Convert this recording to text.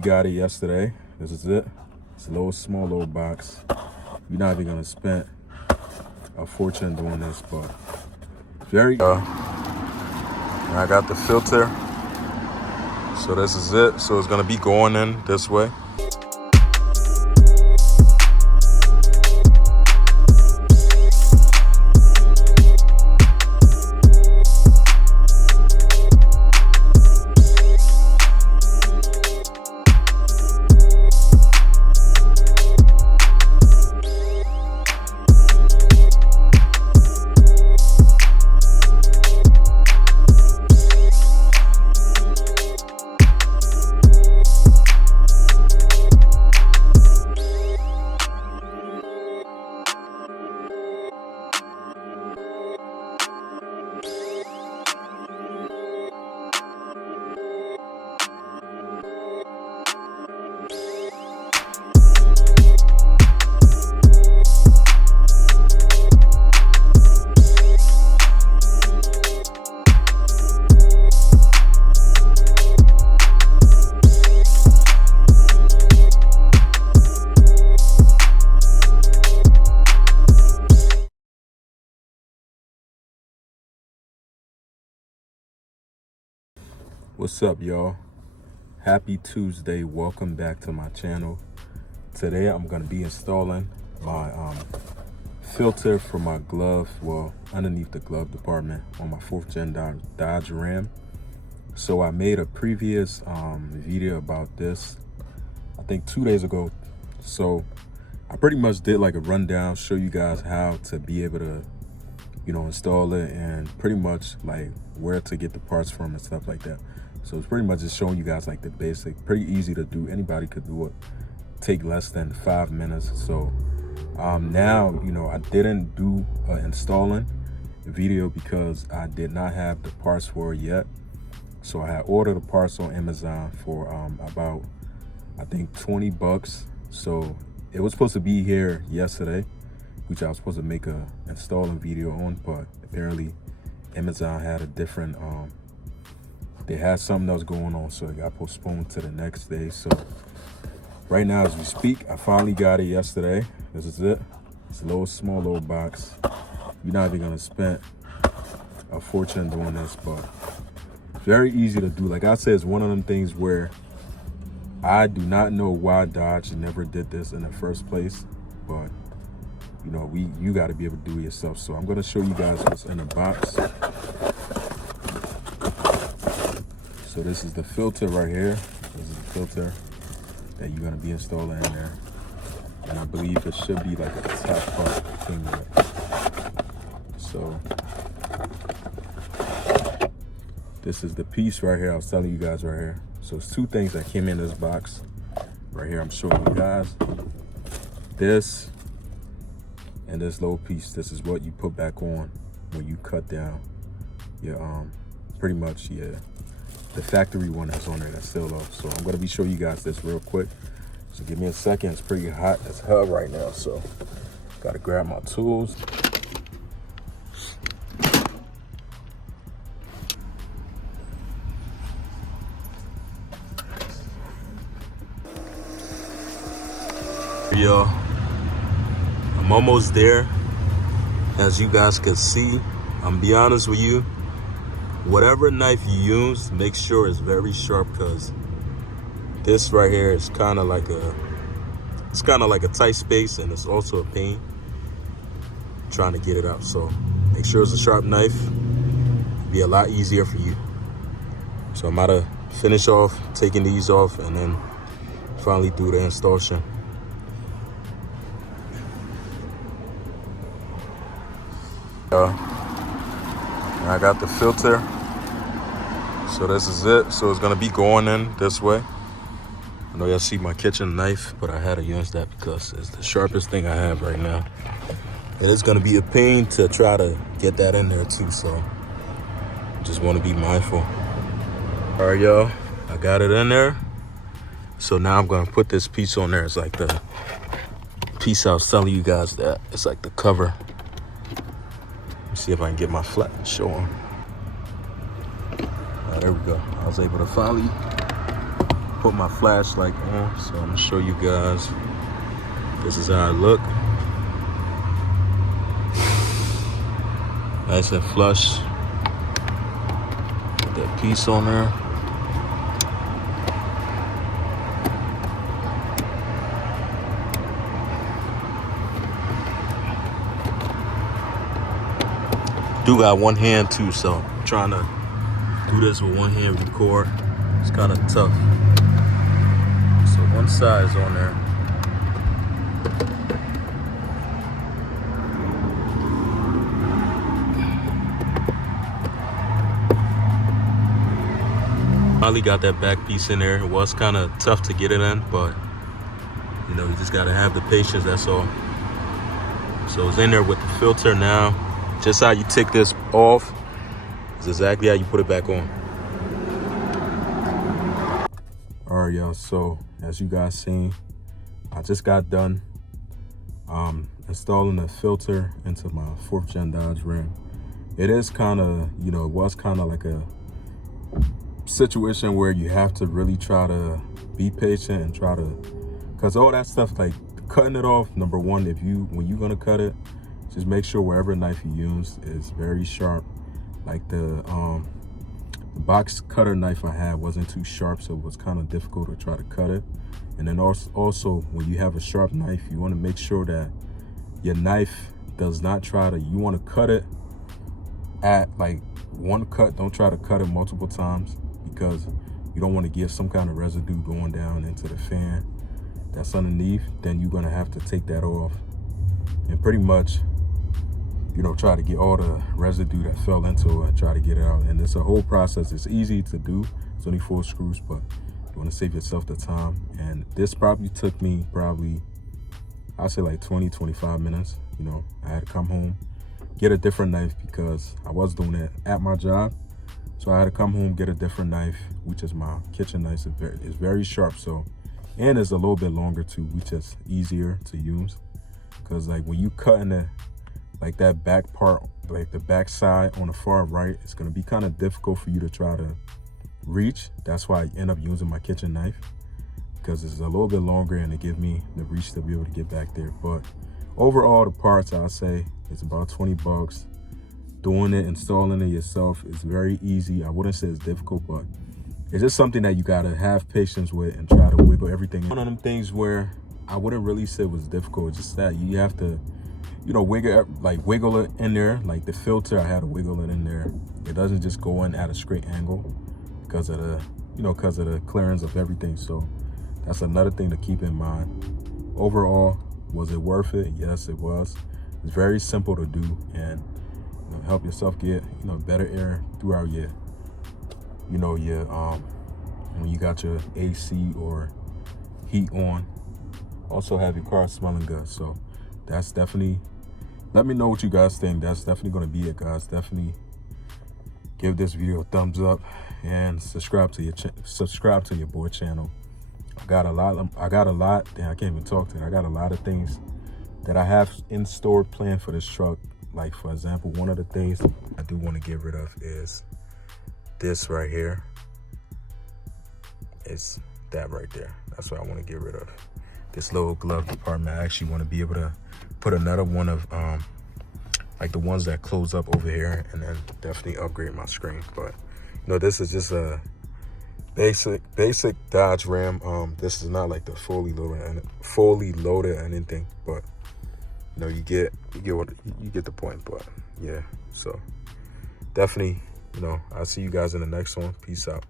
Got it yesterday. This is it. It's a small little box. You're not even gonna spend a fortune doing this, but very. I got the filter. So this is it. So it's gonna be going in this way. What's up, y'all? Happy Tuesday. Welcome back to my channel. Today I'm going to be installing my filter for my glove, well, underneath the glove department on my 4th gen Dodge Ram. So I made a previous video about this, I think 2 days ago. So I pretty much did like a rundown, show you guys how to be able to, install it, and pretty much like where to get the parts from and stuff like that. So it's pretty much just showing you guys like the basic, pretty easy to do. Anybody could do it, take less than 5 minutes. So now, I didn't do an installing video because I did not have the parts for it yet. So I had ordered the parts on Amazon for about, I think, 20 bucks. So it was supposed to be here yesterday, which I was supposed to make a installing video on, but apparently Amazon had a different, they had something else going on, so it got postponed to the next day. So right now as we speak, I finally got it yesterday. This is it. It's a small little box. You're not even gonna spend a fortune doing this, but very easy to do. Like I said, it's one of them things where I do not know why Dodge never did this in the first place, but you got to be able to do it yourself. So I'm going to show you guys what's in the box. So this is the filter right here. This is the filter that you're going to be installing in there. And I believe it should be like a top part thing there. So this is the piece right here I was telling you guys right here. So it's two things that came in this box right here. I'm showing you guys this and this little piece. This is what you put back on when you cut down your pretty much the factory one that's on there that's still off. So I'm going to be showing you guys this real quick. So give me a second. It's pretty hot as hell right now, so got to grab my tools. Y'all, I'm almost there. As you guys can see, I'm be honest with you, whatever knife you use, make sure it's very sharp, because this right here is kind of like a tight space, and it's also a pain trying to get it out. So make sure it's a sharp knife. It'll be a lot easier for you. So I'm about to finish off taking these off and then finally do the installation. I got the filter. So this is it. So it's gonna be going in this way. I know y'all see my kitchen knife, but I had to use that because it's the sharpest thing I have right now. It is gonna be a pain to try to get that in there too, so just want to be mindful. All right, y'all, I got it in there. So now I'm gonna put this piece on there. It's like the piece I was telling you guys that it's like the cover. Let me see if I can get my flat and show them. There we go. I was able to finally put my flashlight on, so I'm gonna show you guys. This is how I look. Nice and flush. Put that piece on there. Do got one hand too, so I'm trying to do this with one hand, record. It's kind of tough. So one side is on there. Finally got that back piece in there. It was kind of tough to get it in, but you know, you just gotta have the patience, that's all. So it's in there with the filter now. Just how you take this off is exactly how you put it back on. All right, y'all, so as you guys seen, I just got done installing a filter into my 4th gen Dodge Ram. It is kind of, you know, it was kind of like a situation where you have to really try to be patient and try to, because all that stuff, like cutting it off, number one, when you're gonna cut it, just make sure wherever knife you use is very sharp. Like the box cutter knife I had wasn't too sharp, so it was kind of difficult to try to cut it. And then also when you have a sharp knife, you want to make sure that your knife does not you want to cut it at like one cut. Don't try to cut it multiple times, because you don't want to get some kind of residue going down into the fan that's underneath. Then you're going to have to take that off and pretty much, you know, try to get all the residue that fell into it, try to get it out. And it's a whole process. It's easy to do. It's only 4 screws, but you want to save yourself the time. And this probably took me I'd say like 20-25 minutes. You know, I had to come home, get a different knife, because I was doing it at my job. So I had to come home, get a different knife, which is my kitchen knife. It's very sharp, so, and it's a little bit longer too, which is easier to use. Because like when you cutting it, like that back part, like the back side on the far right, it's gonna be kind of difficult for you to try to reach. That's why I end up using my kitchen knife, because it's a little bit longer and it gives me the reach to be able to get back there. But overall, the parts, I'll say it's about 20 bucks. Doing it, installing it yourself is very easy. I wouldn't say it's difficult, but it's just something that you gotta have patience with and try to wiggle everything. One of them things where I wouldn't really say it was difficult. It's just that you have to, you know, wiggle it in there. Like the filter, I had to wiggle it in there. It doesn't just go in at a straight angle because of the clearance of everything. So that's another thing to keep in mind. Overall, was it worth it? Yes, it was. It's very simple to do, and help yourself get, you know, better air throughout your, you know, your when you got your AC or heat on. Also have your car smelling good. So that's definitely, let me know what you guys think. That's definitely going to be it, guys. Definitely give this video a thumbs up and subscribe to your boy channel. I got a lot, damn, I can't even talk to it. I got a lot of things that I have in store planned for this truck. Like, for example, one of the things I do want to get rid of is this right here. It's that right there. That's what I want to get rid of. This little glove compartment. I actually want to be able to put another one of like the ones that close up over here, and then definitely upgrade my screen. But you know, this is just a basic Dodge Ram. This is not like the fully loaded anything, but you know, you get the point. But yeah, so definitely, you know, I'll see you guys in the next one. Peace out.